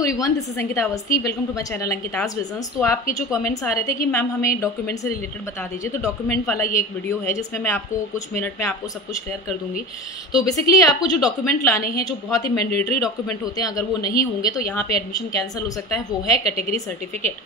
Hello everyone, this is Ankita Awasthi. Welcome to my channel Ankita's visions. तो आपके जो कमेंट्स आ रहे थे कि मैम हमें डॉक्यूमेंट से रिलेटेड बता दीजिए, तो डॉक्यूमेंट वाला ये एक वीडियो है जिसमें मैं आपको कुछ मिनट में आपको सब कुछ क्लियर कर दूंगी। तो बेसिकली आपको जो डॉक्यूमेंट लाने हैं, जो बहुत ही मैंडेटरी डॉक्यूमेंट होते हैं, अगर वो नहीं होंगे तो यहाँ पे एडमिशन कैंसिल हो सकता है। वो है कैटेगरी सर्टिफिकेट।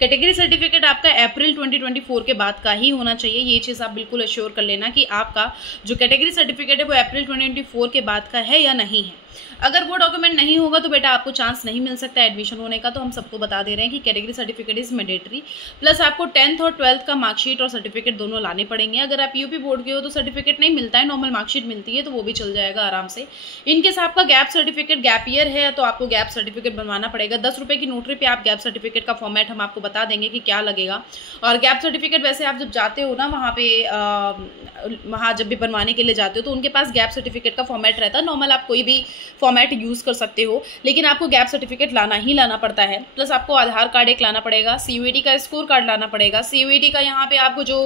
कैटेगरी सर्टिफिकेट आपका अप्रैल 2024 के बाद का ही होना चाहिए। ये चीज़ आप बिल्कुल अश्योर कर लेना कि आपका जो कैटेगरी सर्टिफिकेट है वो अप्रैल 2024 के बाद का है या नहीं है। अगर वो डॉक्यूमेंट नहीं होगा तो बेटा आपको चांस नहीं मिल सकता एडमिशन होने का। तो हम सबको बता दे रहे हैं कि category certificate is mandatory. Plus आपको 10th और 12th का मार्कशीट और सर्टिफिकेट दोनों लाने पड़ेंगे। अगर आप यूपी बोर्ड के हो तो सर्टिफिकेट नहीं मिलता है, नॉर्मल मार्कशीट मिलती है, तो वो भी चल जाएगा आराम से। इनकेस आपका गैप सर्टिफिकेट गैप ईयर है तो आपको गैप सर्टिफिकेट बनवाना पड़ेगा। 10 रुपये की नोटरी पे आप गैप सर्टिफिकेट का फॉर्मेट हम आपको बता देंगे कि क्या लगेगा। और गैप सर्टिफिकेट वैसे आप जब जाते हो ना वहाँ जब भी बनवाने के लिए जाते हो तो उनके पास गैप सर्टिफिकेट का फॉर्मेट रहता है। नॉर्मल आप कोई भी फॉर्मेट यूज़ कर सकते हो, लेकिन आपको गैप सर्टिफिकेट लाना ही लाना पड़ता है। प्लस आपको आधार कार्ड एक लाना पड़ेगा, सीयूईटी का स्कोर कार्ड लाना पड़ेगा, सीयूईटी का यहाँ पे आपको जो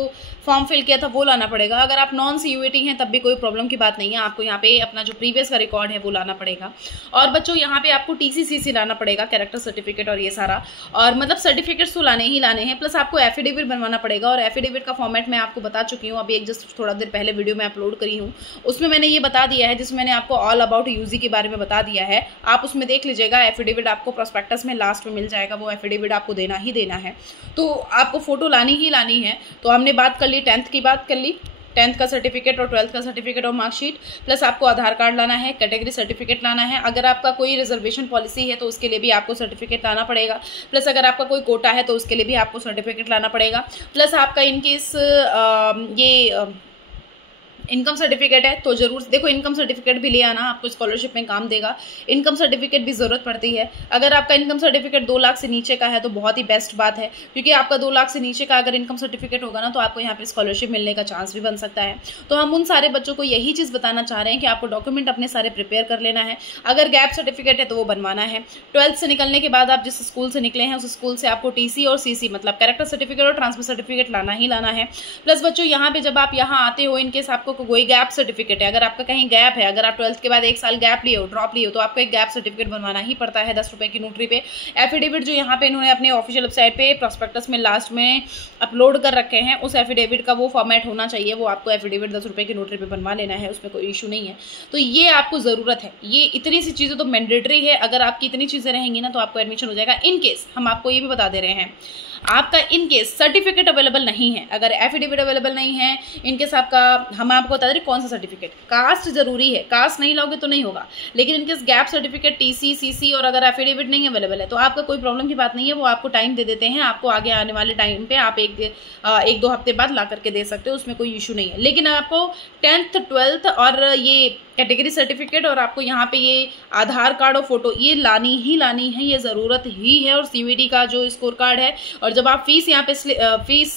फॉर्म फिल किया था वो लाना पड़ेगा। अगर आप नॉन सीयूईटी हैं तब भी कोई प्रॉब्लम की बात नहीं है, आपको यहाँ पे अपना जो प्रीवियस का रिकॉर्ड है वो लाना पड़ेगा। और बच्चों यहाँ पे आपको TCCC लाना पड़ेगा, कैरेक्टर सर्टिफिकेट और ये सारा, और मतलब सर्टिफिकेट्स तो लाने ही लाने हैं। प्लस आपको एफिडेविट बनवाना पड़ेगा, और एफिडेविट का फॉर्मेट मैं आपको बता चुकी हूँ, अभी एक जस्ट थोड़ा देर पहले वीडियो में अपलोड करी हूँ, उसमें मैंने ये बता दिया है, जिसमें मैंने आपको ऑल अबाउट यूजी के बारे में बता दिया है। आप उसमें देख लीजिएगा। एफिडेविट आपको प्रोस्पेक्टस में लास्ट में मिल जाएगा, वो एफिडेविट आपको देना ही देना है। तो आपको फोटो लानी ही लानी है। तो हमने बात कर ली 10th की, बात कर ली 10th का सर्टिफिकेट और 12th का सर्टिफिकेट और मार्कशीट। प्लस आपको आधार कार्ड लाना है, कैटेगरी सर्टिफिकेट लाना है। अगर आपका कोई रिजर्वेशन पॉलिसी है तो उसके लिए भी आपको सर्टिफिकेट लाना पड़ेगा। प्लस अगर आपका कोई कोटा है तो उसके लिए भी आपको सर्टिफिकेट लाना पड़ेगा। प्लस आपका इनकेस इनकम सर्टिफिकेट है तो जरूर देखो, इनकम सर्टिफिकेट भी ले आना, आपको स्कॉलरशिप में काम देगा। इनकम सर्टिफिकेट भी ज़रूरत पड़ती है। अगर आपका इनकम सर्टिफिकेट 2 लाख से नीचे का है तो बहुत ही बेस्ट बात है, क्योंकि आपका 2 लाख से नीचे का अगर इनकम सर्टिफिकेट होगा ना तो आपको यहाँ पे स्कॉलरशिप मिलने का चांस भी बन सकता है। तो हम उन सारे बच्चों को यही चीज़ बताना चाह रहे हैं कि आपको डॉक्यूमेंट अपने सारे प्रिपेयर कर लेना है। अगर गैप सर्टिफिकेट है तो वो बनवाना है। 12th से निकलने के बाद आप जिस स्कूल से निकले हैं उस स्कूल से आपको TC और CC मतलब कैरेक्टर सर्टिफिकेट और ट्रांसफर सर्टिफिकेट लाना ही लाना है। प्लस बच्चों यहाँ पे जब आप यहाँ आते हो, इनकेस आपको कोई गैप सर्टिफिकेट है, अगर आपका कहीं गैप है, अगर आप 12th के बाद 1 साल गैप लिए हो, ड्रॉप लिए हो, तो आपको एक गैप सर्टिफिकेट बनवाना ही पड़ता है 10 रुपए की नोटरी पे। एफिडेविट जो यहाँ पे इन्होंने अपने ऑफिशियल वेबसाइट पे प्रोस्पेक्टस में लास्ट में अपलोड कर रखे हैं, उस एफिडेविट का वो फॉर्मेट होना चाहिए। वो आपको एफिडेविट 10 रुपए की नोटरी पे बनवा लेना है, उसमें कोई इशू नहीं है। तो ये आपको ज़रूरत है। ये इतनी सी चीज़ें तो मैंडेटरी है। अगर आपकी इतनी चीज़ें रहेंगी ना तो आपको एडमिशन हो जाएगा। इनकेस हम आपको ये भी बता दे रहे हैं, आपका इनकेस सर्टिफिकेट अवेलेबल नहीं है, अगर एफिडेविट अवेलेबल नहीं है, इनकेस आपका, हम आपको बता दें कौन सा सर्टिफिकेट, कास्ट जरूरी है, कास्ट नहीं लाओगे तो नहीं होगा। लेकिन in case gap certificate, TC, CC और अगर एफिडेविट नहीं अवेलेबल है तो आपका कोई प्रॉब्लम की बात नहीं है। वो आपको टाइम दे देते हैं, आपको आगे आने वाले टाइम पे आप एक दो हफ्ते बाद ला करके दे सकते हो, उसमें कोई इशू नहीं है। लेकिन आपको 10th 12th और ये कैटेगरी सर्टिफिकेट और आपको यहाँ पे ये आधार कार्ड और फोटो ये लानी ही लानी है, ये ज़रूरत ही है। और CVT का जो स्कोर कार्ड है, और जब आप फीस यहाँ पे फीस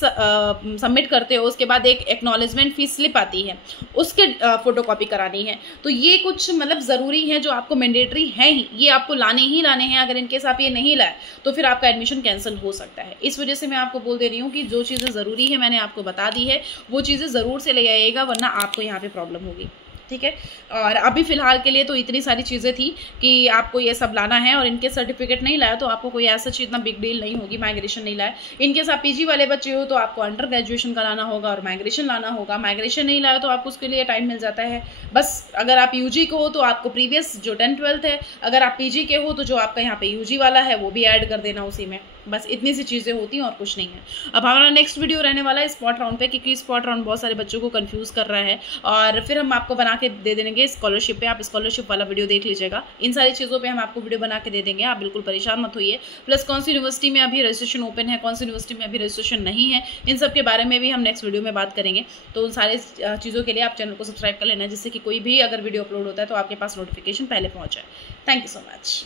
सबमिट करते हो उसके बाद एक एक्नॉलेजमेंट फीस स्लिप आती है, उसके फोटोकॉपी करानी है। तो ये कुछ मतलब ज़रूरी है जो आपको मैंडेटरी है ही, ये आपको लाने ही लाने हैं। अगर इनकेस आप ये नहीं लाए तो फिर आपका एडमिशन कैंसिल हो सकता है। इस वजह से मैं आपको बोल दे रही हूँ कि जो चीज़ें ज़रूरी है मैंने आपको बता दी है, वो चीज़ें ज़रूर से ले आइएगा, वरना आपको यहाँ पे प्रॉब्लम होगी। ठीक है। और अभी फिलहाल के लिए तो इतनी सारी चीज़ें थी कि आपको ये सब लाना है। और इनके सर्टिफिकेट नहीं लाया तो आपको कोई ऐसा चीज़, इतना बिग डील नहीं होगी। माइग्रेशन नहीं लाया, इनकेस आप PG वाले बच्चे हो तो आपको अंडर ग्रेजुएशन का लाना होगा और माइग्रेशन लाना होगा। माइग्रेशन नहीं लाया तो आपको उसके लिए टाइम मिल जाता है। बस अगर आप UG को हो तो आपको प्रीवियस जो 10th 12th है, अगर आप PG के हो तो जो आपका यहाँ पे UG वाला है वो भी ऐड कर देना उसी में। बस इतनी सी चीज़ें होती हैं और कुछ नहीं है। अब हमारा नेक्स्ट वीडियो रहने वाला है स्पॉट राउंड पे, क्योंकि स्पॉट राउंड बहुत सारे बच्चों को कंफ्यूज कर रहा है। और फिर हम आपको बना के दे देंगे स्कॉलरशिप पे, आप स्कॉलरशिप वाला वीडियो देख लीजिएगा। इन सारी चीज़ों पे हम आपको वीडियो बना के दे देंगे, आप बिल्कुल परेशान मत होइए। प्लस कौन सी यूनिवर्सिटी में अभी रजिस्ट्रेशन ओपन है, कौन सी यूनिवर्सिटी में अभी रजिस्ट्रेशन नहीं है, इन सब के बारे में भी हम नेक्स्ट वीडियो में बात करेंगे। तो उन सारे चीज़ों के लिए आप चैनल को सब्सक्राइब कर लेना, जिससे कि कोई भी अगर वीडियो अपलोड होता है तो आपके पास नोटिफिकेशन पहले पहुँच जाए। Thank you so much.